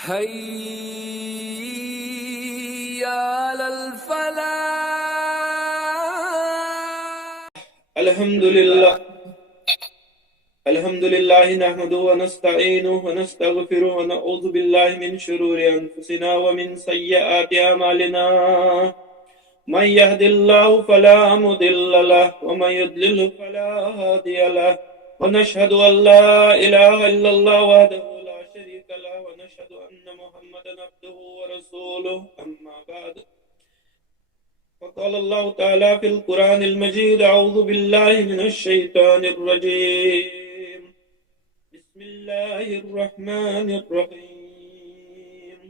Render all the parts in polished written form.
حي على الفلاح. الحمد لله نحمده ونستعينه ونستغفره ونعوذ بالله من شرور أنفسنا ومن سيئات أعمالنا. من يهد الله فلا مضل له ومن يضلل فلا هادي له، ونشهد أن لا إله إلا الله وحده لا شريك له، ونشهد أن محمدا عبده ورسوله. أما بعد، وقال الله تعالى في القرآن المجيد: أعوذ بالله من الشيطان الرجيم، بسم الله الرحمن الرحيم.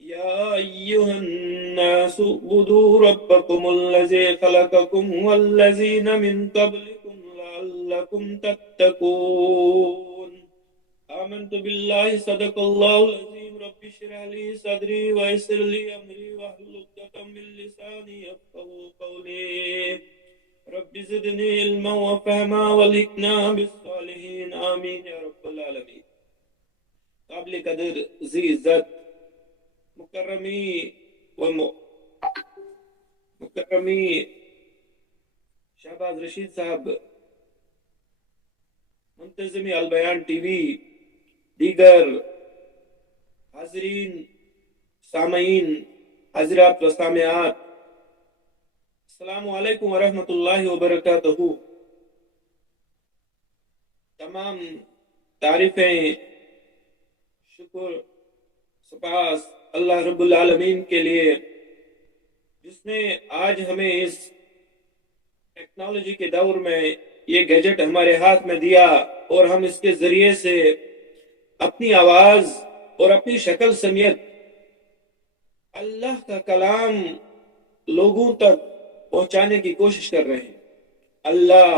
يا أيها الناس اعبدوا ربكم الذي خلقكم والذين من قبلكم لعلكم تتقون. آمنت بالله صدق الله العظيم. رب اشرح لي صدري ويسر لي أمري واحلل عقدة من لساني يفقهوا قولي. رب زدني علما وفهما والحقنا بالصالحين، آمين یا رب العالمین. قابل قدر ذی عزت مکرمی شہباز رشید صاحب، منتظمی البیان ٹی وی، دیگر حاضرین، سامعین، حضرات و سامعات، السلام علیکم ورحمۃ اللہ وبرکاتہ. تمام تعریفیں، شکر، سپاس اللہ رب العالمین کے لیے، جس نے آج ہمیں اس ٹیکنالوجی کے دور میں یہ گیجٹ ہمارے ہاتھ میں دیا اور ہم اس کے ذریعے سے اپنی آواز اور اپنی شکل سمیت اللہ کا کلام لوگوں تک پہنچانے کی کوشش کر رہے ہیں. اللہ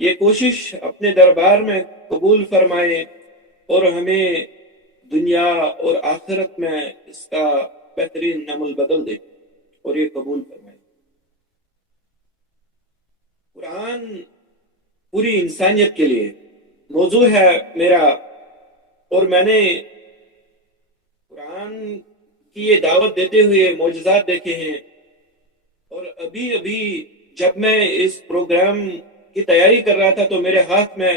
یہ کوشش اپنے دربار میں قبول فرمائے اور ہمیں دنیا اور آخرت میں اس کا بہترین عمل بدل دے اور یہ قبول فرمائے. قرآن پوری انسانیت کے لیے موضوع ہے میرا، اور میں نے قرآن کی یہ دعوت دیتے ہوئے معجزات دیکھے ہیں. اور ابھی جب میں اس پروگرام کی تیاری کر رہا تھا تو میرے ہاتھ میں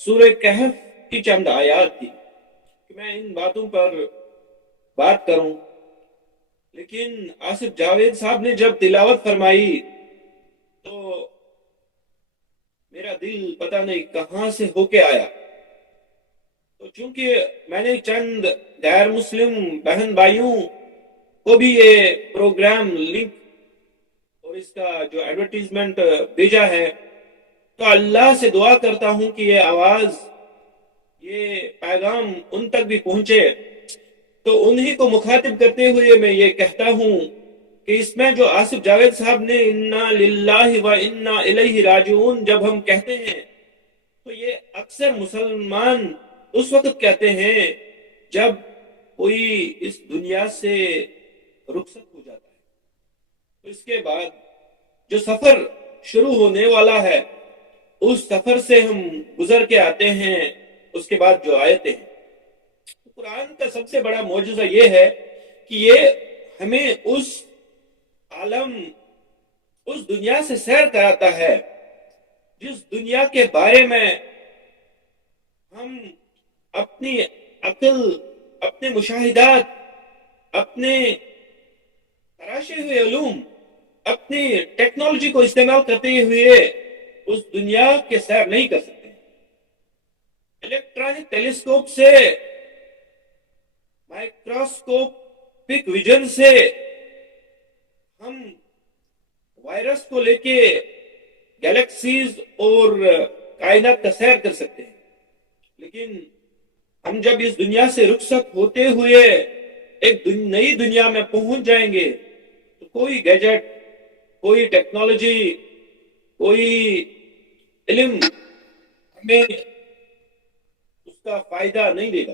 سورہ کہف کی چند آیات تھی کہ میں ان باتوں پر بات کروں. لیکن آصف جاوید صاحب نے جب تلاوت فرمائی تو میرا دل پتہ نہیں کہاں سے ہو کے آیا. تو چونکہ میں نے چند غیر مسلم بہن بھائیوں کو بھی یہ پروگرام لنک اور اس کا جو ایڈورٹیزمنٹ بھیجا ہے، تو اللہ سے دعا کرتا ہوں کہ یہ آواز، یہ پیغام ان تک بھی پہنچے. تو انہی کو مخاطب کرتے ہوئے میں یہ کہتا ہوں کہ اس میں جو آصف جاوید صاحب نے انا للہ و انا الیہ راجعون جب ہم کہتے ہیں، تو یہ اکثر مسلمان اس وقت کہتے ہیں جب کوئی اس دنیا سے رخصت ہو جاتا ہے. تو اس کے بعد جو سفر شروع ہونے والا ہے، اس سفر سے ہم گزر کے آتے ہیں. اس کے بعد جو آیتیں ہیں، قرآن کا سب سے بڑا معجزہ یہ ہے کہ یہ ہمیں اس عالم، اس دنیا سے سیر کراتا ہے جس دنیا کے بارے میں ہم اپنی عقل، اپنے مشاہدات، اپنے تراشے ہوئے علوم، اپنی ٹیکنالوجی کو استعمال کرتے ہوئے اس دنیا کے سیر نہیں کر سکتے. الیکٹرانک ٹیلیسکوپ سے، مائکروسکوپک ویژن سے ہم وائرس کو لے کے گیلیکسیز اور کائنات کا سیر کر سکتے ہیں. لیکن ہم جب اس دنیا سے رخصت ہوتے ہوئے ایک نئی دنیا میں پہنچ جائیں گے تو کوئی گیجٹ، کوئی ٹیکنالوجی، کوئی علم ہمیں اس کا فائدہ نہیں دے گا.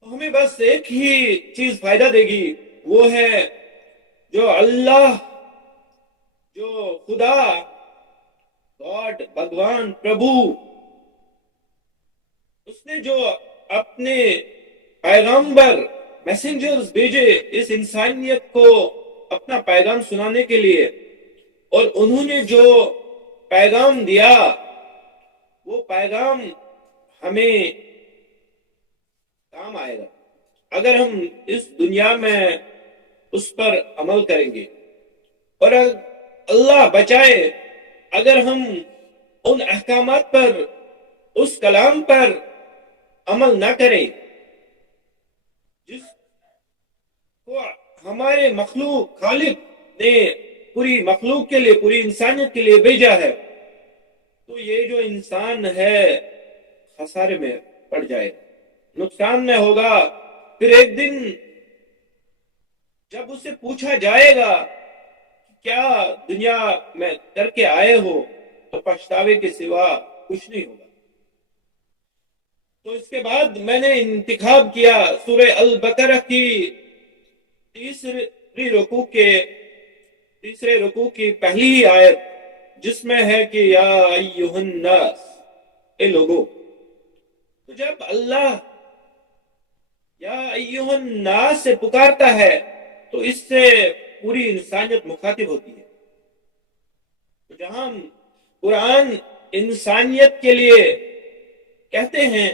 تو ہمیں بس ایک ہی چیز فائدہ دے گی، وہ ہے جو اللہ، جو خدا، گاڈ، بھگوان، پربھو، اس نے جو اپنے پیغامبر میسنجرز بھیجے اس انسانیت کو اپنا پیغام سنانے کے لیے، اور انہوں نے جو پیغام دیا وہ پیغام ہمیں کام آئے گا اگر ہم اس دنیا میں اس پر عمل کریں گے، اور اللہ بچائے اگر ہم ان احکامات پر، اس کلام پر عمل نہ کریں جس کو ہمارے مخلوق خالق نے پوری مخلوق کے لیے، پوری انسانیت کے لیے بھیجا ہے، تو یہ جو انسان ہے خسارے میں پڑ جائے، نقصان میں ہوگا۔ پھر ایک دن جب اس سے پوچھا جائے گا کیا دنیا میں کر کے آئے ہو، تو پچھتاوے کے سوا کچھ نہیں ہوگا۔ تو اس کے بعد میں نے انتخاب کیا سورہ البقرہ کی تیسرے رکوع کی پہلی ہی آیت، جس میں ہے کہ یا ایھا الناس، اے لوگو۔ تو جب اللہ یا ایھا الناس سے پکارتا ہے تو اس سے پوری انسانیت مخاطب ہوتی ہے۔ تو جہاں قرآن انسانیت کے لیے کہتے ہیں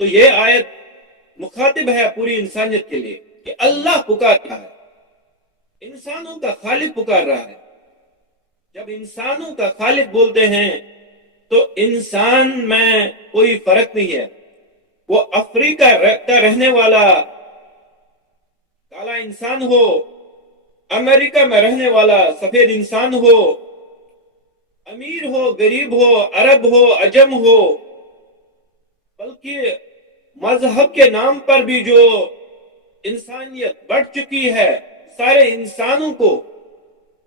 تو یہ آیت مخاطب ہے پوری انسانیت کے لیے کہ اللہ پکار رہا ہے، انسانوں کا خالق پکار رہا ہے۔ جب انسانوں کا خالق بولتے ہیں تو انسان میں کوئی فرق نہیں ہے، وہ افریقہ کا رہنے والا کالا انسان ہو، امریکہ میں رہنے والا سفید انسان ہو، امیر ہو، غریب ہو، عرب ہو، عجم ہو، بلکہ مذہب کے نام پر بھی جو انسانیت بڑھ چکی ہے، سارے انسانوں کو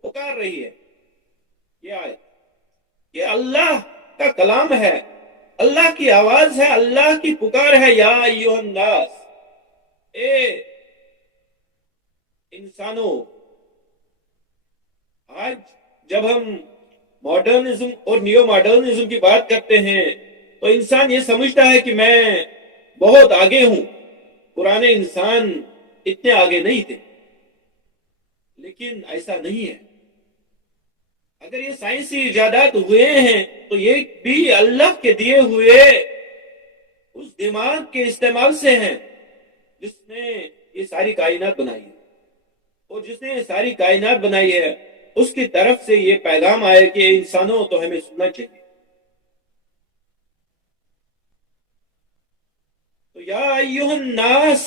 پکار رہی ہے۔ یہ آیت، یہ اللہ کا کلام ہے، اللہ کی آواز ہے، اللہ کی پکار ہے، یا ایھا الناس، اے انسانوں۔ آج جب ہم ماڈرنزم اور نیو ماڈرنزم کی بات کرتے ہیں تو انسان یہ سمجھتا ہے کہ میں بہت آگے ہوں، پرانے انسان اتنے آگے نہیں تھے، لیکن ایسا نہیں ہے۔ اگر یہ سائنسی ایجادات ہوئے ہیں تو یہ بھی اللہ کے دیے ہوئے اس دماغ کے استعمال سے ہیں جس نے یہ ساری کائنات بنائی ہے، اور جس نے یہ ساری کائنات بنائی ہے اس کی طرف سے یہ پیغام آئے کہ انسانوں تو ہمیں سننا چاہیے۔ تو یا ایھا الناس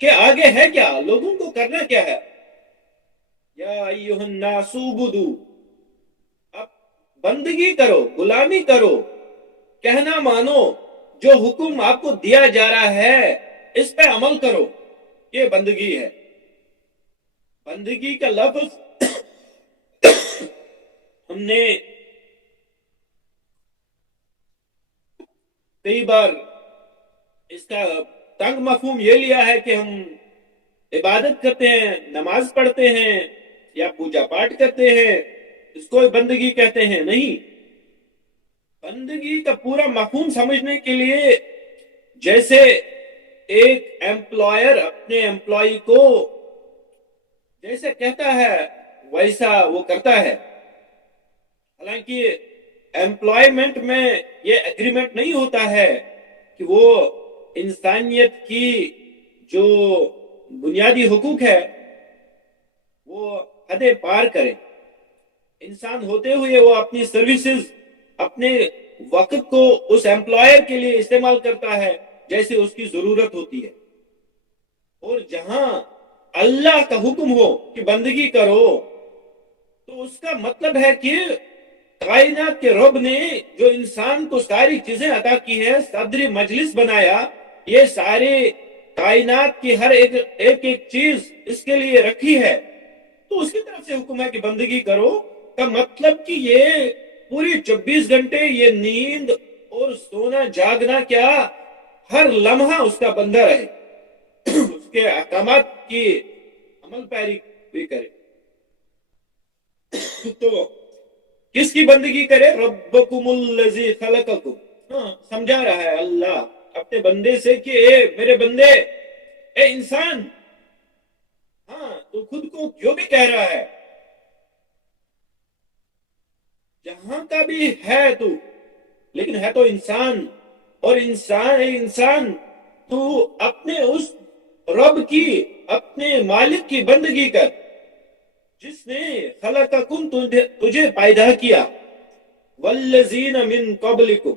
کے آگے ہے کیا؟ لوگوں کو کرنا کیا ہے؟ یا ایھا الناس اعبدوا، اب بندگی کرو، غلامی کرو، کہنا مانو، جو حکم آپ کو دیا جا رہا ہے اس پہ عمل کرو، یہ بندگی ہے۔ بندگی کا لفظ ہم نے کئی بار اس کا تنگ مفہوم یہ لیا ہے کہ ہم عبادت کرتے ہیں، نماز پڑھتے ہیں یا پوجا پاٹ کرتے ہیں، اس کو بندگی کہتے ہیں۔ نہیں، بندگی کا پورا مفہوم سمجھنے کے لیے جیسے ایک ایمپلائر اپنے امپلائی کو جیسے کہتا ہے ویسا وہ کرتا ہے۔ حالانکہ ایمپلائمنٹ میں یہ ایگریمنٹ نہیں ہوتا ہے کہ وہ انسانیت کی جو بنیادی حقوق ہے وہ حدیں پار کرے۔ انسان ہوتے ہوئے وہ اپنی سروسز، اپنے وقت کو اس ایمپلائر کے لیے استعمال کرتا ہے جیسے اس کی ضرورت ہوتی ہے۔ اور جہاں اللہ کا حکم ہو کہ بندگی کرو تو اس کا مطلب ہے کہ کائنات کے رب نے جو انسان کو ساری چیزیں عطا کی ہے، صدر مجلس بنایا، یہ سارے کائنات کی ہر ایک چیز اس کے لیے رکھی ہے، تو اس کی طرف سے حکم ہے کہ بندگی کرو، کا مطلب کہ یہ پوری 24 گھنٹے یہ نیند اور سونا جاگنا کیا، ہر لمحہ اس کا بندہ رہے، اس کے احکامات کی عمل پیری بھی کرے۔ تو کس کی بندگی کرے؟ ربکم الذی خلقکم، سمجھا رہا ہے اللہ اپنے بندے سے کہ اے میرے بندے، اے انسان، ہاں تو خود کو جو بھی کہہ رہا ہے، جہاں کا بھی ہے تو، لیکن ہے تو انسان، اور انسان تو اپنے اس رب کی، اپنے مالک کی بندگی کر جس نے خلقکم، تجھے پیدا کیا، والذین من قبلکم،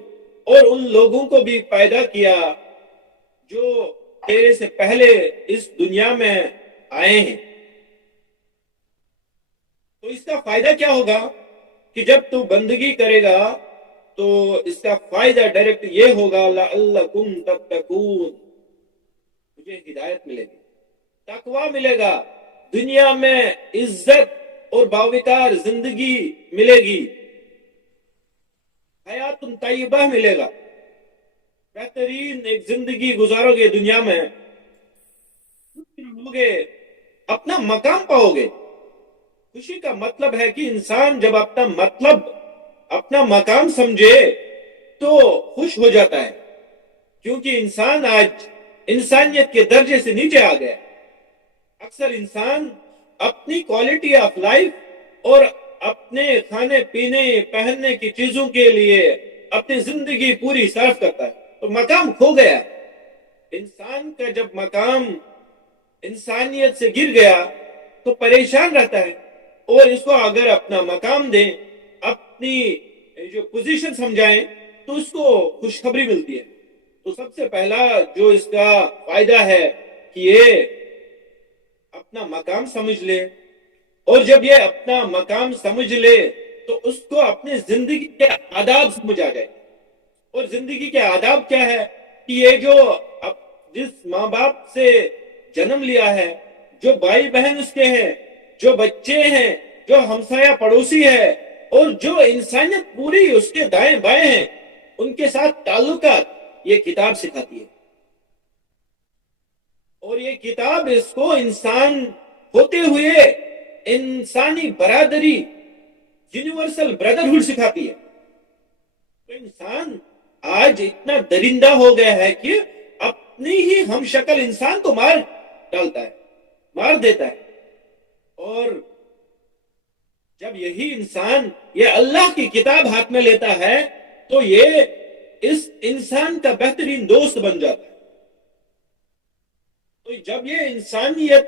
اور ان لوگوں کو بھی پیدا کیا جو تیرے سے پہلے اس دنیا میں آئے ہیں۔ تو اس کا فائدہ کیا ہوگا کہ جب تو بندگی کرے گا تو اس کا فائدہ ڈائریکٹ یہ ہوگا لعلکم تتقون، تجھے ہدایت ملے گی، تقوی ملے گا، دنیا میں عزت اور باوقار زندگی ملے گی، حیات طیبہ ملے گا، بہترین ایک زندگی گزارو گے دنیا میں، گے اپنا مقام پاؤ گے۔ خوشی کا مطلب ہے کہ انسان جب اپنا مطلب، اپنا مقام سمجھے تو خوش ہو جاتا ہے، کیونکہ انسان آج انسانیت کے درجے سے نیچے آ گیا۔ اکثر انسان اپنی کوالٹی آف لائف اور اپنے کھانے پینے پہننے کی چیزوں کے لیے اپنی زندگی پوری صرف کرتا ہے، تو مقام کھو گیا۔ انسان کا جب مقام انسانیت سے گر گیا تو پریشان رہتا ہے، اور اس کو اگر اپنا مقام دیں، اپنی جو پوزیشن سمجھائیں تو اس کو خوشخبری ملتی ہے۔ تو سب سے پہلا جو اس کا فائدہ ہے کہ یہ اپنا مقام سمجھ لے، اور جب یہ اپنا مقام سمجھ لے تو اس کو اپنے زندگی کے آداب سمجھ آ جائے۔ اور زندگی کے آداب کیا ہے کہ یہ جو جس ماں باپ سے جنم لیا ہے، جو بھائی بہن اس کے ہیں، جو بچے ہیں، جو ہمسایہ پڑوسی ہے، اور جو انسانیت پوری اس کے دائیں بائیں ہیں، ان کے ساتھ تعلقات یہ کتاب سکھاتی ہے۔ اور یہ کتاب اس کو انسان ہوتے ہوئے انسانی برادری، یونیورسل بردرہڈ سکھاتی ہے۔ تو انسان آج اتنا درندہ ہو گیا ہے کہ اپنی ہی ہم شکل انسان کو مار ڈالتا ہے، مار دیتا ہے۔ اور جب یہی انسان یہ اللہ کی کتاب ہاتھ میں لیتا ہے تو یہ اس انسان کا بہترین دوست بن جاتا ہے۔ تو جب یہ انسانیت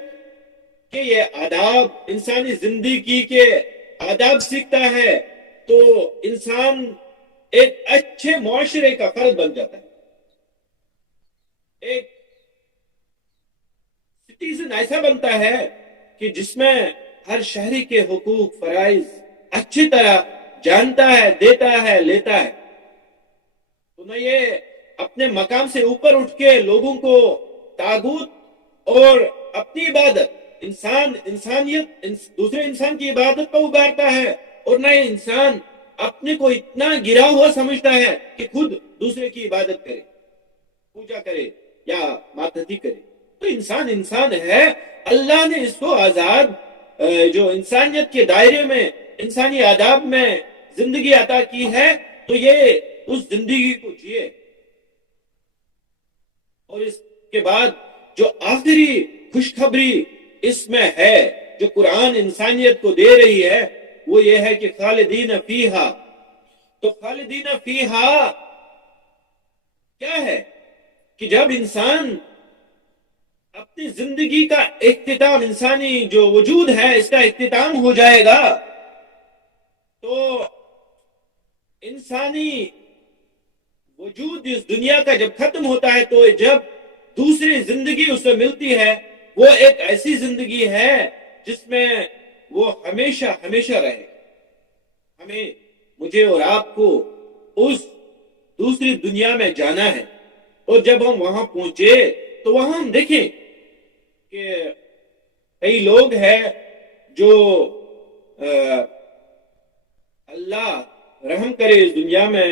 کے یہ آداب، انسانی زندگی کے آداب سیکھتا ہے تو انسان ایک اچھے معاشرے کا فرد بن جاتا ہے، ایک سٹیزن ایسا بنتا ہے کہ جس میں ہر شہری کے حقوق فرائض اچھی طرح جانتا ہے، دیتا ہے، لیتا ہے۔ تو نہ یہ اپنے مقام سے اوپر اٹھ کے لوگوں کو طاغوت اور اپنی عبادت، انسانیت دوسرے انسان کی عبادت کو ابھارتا ہے، اور نہ یہ انسان اپنے کو اتنا گرا ہوا سمجھتا ہے کہ خود دوسرے کی عبادت کرے، پوجا کرے یا ماتحتی کرے۔ تو انسان ہے، اللہ نے اس کو آزاد جو انسانیت کے دائرے میں، انسانی آداب میں زندگی عطا کی ہے، تو یہ اس زندگی کو جیے۔ اور اس کے بعد جو آخری خوشخبری اس میں ہے جو قرآن انسانیت کو دے رہی ہے وہ یہ ہے کہ خالدین فیہا۔ تو خالدین فیہا کیا ہے کہ جب انسان اپنی زندگی کا اختتام، انسانی جو وجود ہے اس کا اختتام ہو جائے گا تو انسانی وجود اس دنیا کا جب ختم ہوتا ہے تو جب دوسری زندگی اسے ملتی ہے وہ ایک ایسی زندگی ہے جس میں وہ ہمیشہ ہمیشہ رہے۔ ہمیں، مجھے اور آپ کو اس دوسری دنیا میں جانا ہے، اور جب ہم وہاں پہنچے تو وہاں ہم دیکھیں کہ کئی لوگ ہیں جو اللہ رحم کرے اس دنیا میں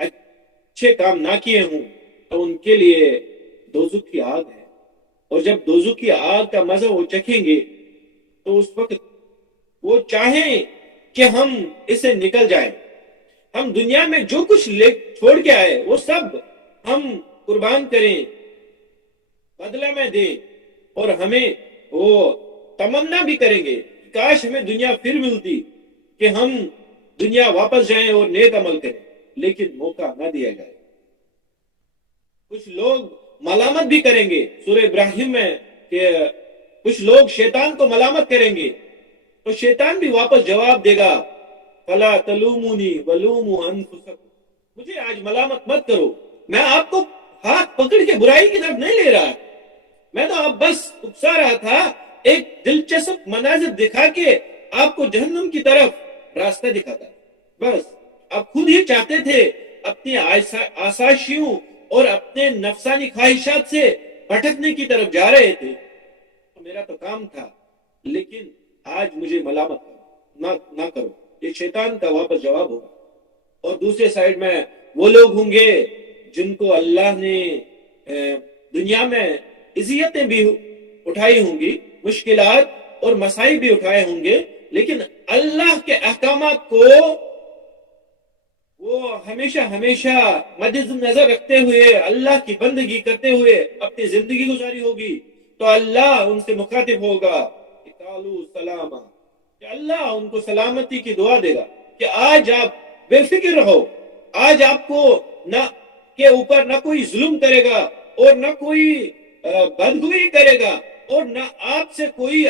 اچھے کام نہ کیے ہوں تو ان کے لیے دوزخ کی آگ ہے، اور جب دوزخ کی آگ کا مزہ وہ چکھیں گے تو اس وقت وہ چاہیں کہ ہم اسے نکل جائیں، ہم دنیا میں جو کچھ چھوڑ کے آئے وہ سب ہم قربان کریں، بدلہ میں دیں، اور ہمیں وہ تمنا بھی کریں گے کاش ہمیں دنیا پھر ملتی کہ ہم دنیا واپس جائیں اور نیک عمل کریں، لیکن موقع نہ دیا جائے۔ کچھ لوگ ملامت بھی کریں گے، سورہ ابراہیم میں کہ کچھ لوگ شیطان کو ملامت کریں گے تو شیطان بھی واپس جواب دے گا، فَلَا تَلُومُونِي وَلُومُوا أَنفُسَكُمْ، مجھے آج ملامت مت کرو، میں آپ کو ہاتھ پکڑ کے برائی کی طرف نہیں لے رہا، میں تو آپ بس اکسا رہا تھا، ایک دلچسپ مناظر دکھا کے آپ کو جہنم کی طرف راستہ دکھاتا، بس آپ خود ہی چاہتے تھے، اپنی آسائشیوں اور اپنے نفسانی خواہشات سے بھٹکنے کی طرف جا رہے تھے، تو میرا تو کام تھا، لیکن آج مجھے ملامت نہ کرو، یہ شیطان کا واپس جواب ہوگا۔ اور دوسرے سائیڈ میں وہ لوگ ہوں گے جن کو اللہ نے دنیا میں اذیتیں بھی اٹھائی ہوں گی، مشکلات اور مسائل بھی اٹھائے ہوں گے، لیکن اللہ کے احکامات کو وہ ہمیشہ ہمیشہ مد نظر رکھتے ہوئے اللہ کی بندگی کرتے ہوئے اپنی زندگی گزاری ہوگی، تو اللہ ان سے مخاطب ہوگا کہ قالوا سلاما، کہ اللہ ان کو سلامتی کی دعا دے گا کہ آج آپ بے فکر رہو، آج آپ کو نہ کے اوپر نہ کوئی ظلم کرے گا اور نہ کوئی بدگوئی کرے گا، اور نہ آپ سے کوئی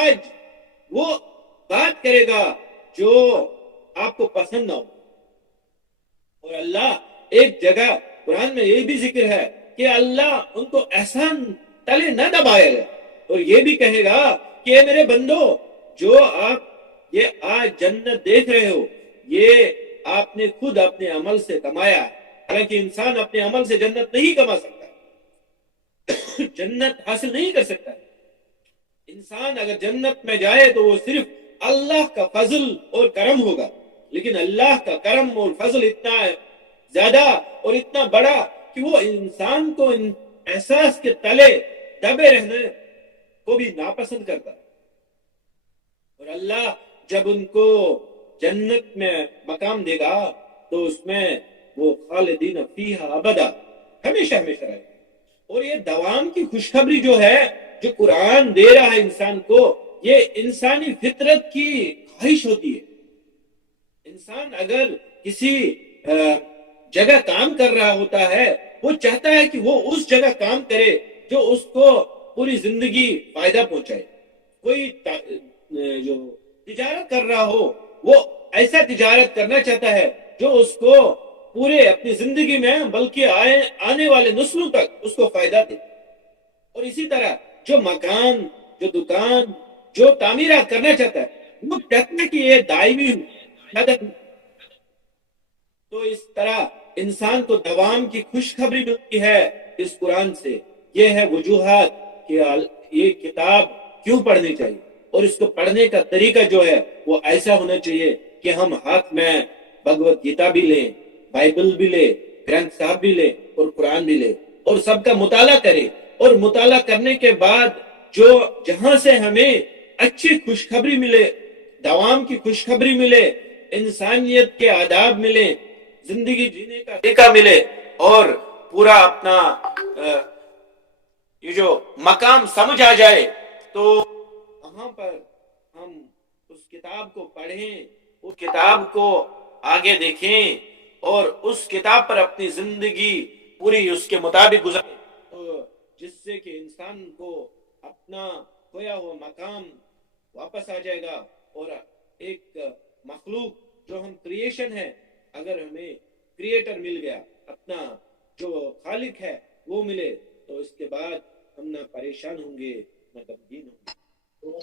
آج وہ بات کرے گا جو آپ کو پسند نہ ہو۔ اور اللہ ایک جگہ قرآن میں یہ بھی ذکر ہے کہ اللہ ان کو احسان تلے نہ دبائے گا، اور یہ بھی کہے گا کہ اے میرے بندو، جو آپ یہ آج جنت دیکھ رہے ہو، یہ آپ نے خود اپنے عمل سے کمایا ہے، حالانکہ انسان اپنے عمل سے جنت نہیں کما سکتا، جنت حاصل نہیں کر سکتا۔ انسان اگر جنت میں جائے تو وہ صرف اللہ کا فضل اور کرم ہوگا، لیکن اللہ کا کرم اور فضل اتنا زیادہ اور اتنا بڑا کہ وہ انسان کو ان احساس کے تلے دبے رہنے کو بھی ناپسند کرتا ہے۔ اور اللہ جب ان کو جنت میں مقام دے گا تو اس میں وہ خالدین فیہا ابدا، ہمیشہ ہمیشہ رہے گا۔ اور یہ دوام کی خوشخبری جو ہے، جو قرآن دے رہا ہے انسان کو، یہ انسانی فطرت کی خواہش ہوتی ہے۔ انسان اگر کسی جگہ کام کر رہا ہوتا ہے، وہ چاہتا ہے کہ وہ اس جگہ کام کرے جو اس کو پوری زندگی فائدہ پہنچائے۔ کوئی جو تجارت کر رہا ہو، وہ ایسا تجارت کرنا چاہتا ہے جو اس کو پورے اپنی زندگی میں بلکہ آنے والے نسلوں تک اس کو فائدہ دے۔ اور اسی طرح جو مکان، جو دکان، جو تعمیرات کرنا چاہتا ہے، وہ چاہتا ہے کہ یہ دائمی مدد۔ تو اس طرح انسان کو دوام کی خوشخبری ملتی ہے اس قرآن سے۔ یہ ہے وجوہات کہ یہ کتاب کیوں پڑھنی چاہیے، اور اس کو پڑھنے کا طریقہ جو ہے وہ ایسا ہونا چاہیے کہ ہم ہاتھ میں بھگوت گیتا بھی لیں، بائبل بھی لیں، گرنتھ صاحب بھی لیں اور قرآن بھی لیں، اور سب کا مطالعہ کریں، اور مطالعہ کرنے کے بعد جو جہاں سے ہمیں اچھی خوشخبری ملے، دوام کی خوشخبری ملے، انسانیت کے آداب ملے، زندگی جینے کا طریقہ ملے، اور پورا اپنا یہ جو مقام سمجھ آ جائے، تو وہاں پر ہم اس کتاب کو پڑھیں، اس کتاب کو آگے دیکھیں، اور اس کتاب پر اپنی زندگی پوری اس کے مطابق گزاریں، جس سے کہ انسان کو اپنا کھویا ہوا مقام واپس آ جائے گا، اور ایک مخلوق جو ہم کریشن ہے، اگر ہمیں کریٹر مل گیا، اپنا جو خالق ہے وہ ملے، تو اس کے بعد ہم نہ پریشان ہوں گے نہ غمگین ہوں گے۔ تو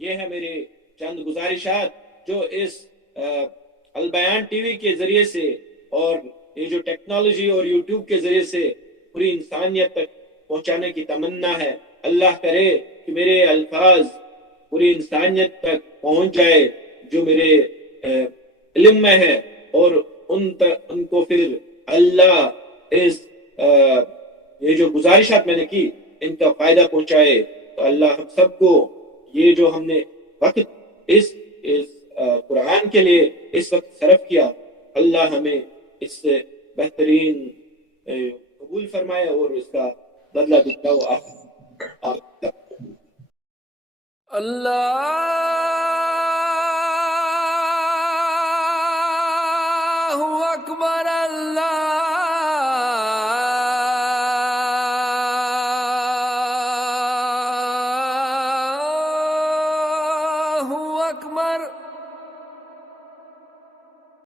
یہ ہے میرے چند گزارشات جو اس البیان ٹی وی کے ذریعے سے، اور یہ جو ٹیکنالوجی اور یوٹیوب کے ذریعے سے پوری انسانیت تک پہنچانے کی تمنا ہے۔ اللہ کرے کہ میرے الفاظ پوری انسانیت تک پہنچ جائے جو میرے علم میں ہے، اور ان کو پھر اللہ اس یہ جو گزارشات میں نے کی ان کا فائدہ پہنچائے۔ تو اللہ ہم سب کو یہ جو ہم نے وقت اس قرآن کے لیے اس وقت صرف کیا، اللہ ہمیں اس سے بہترین قبول فرمائے اور اس کا بدلہ دکھاؤ آخر اللہ اکبر اللہ اکبر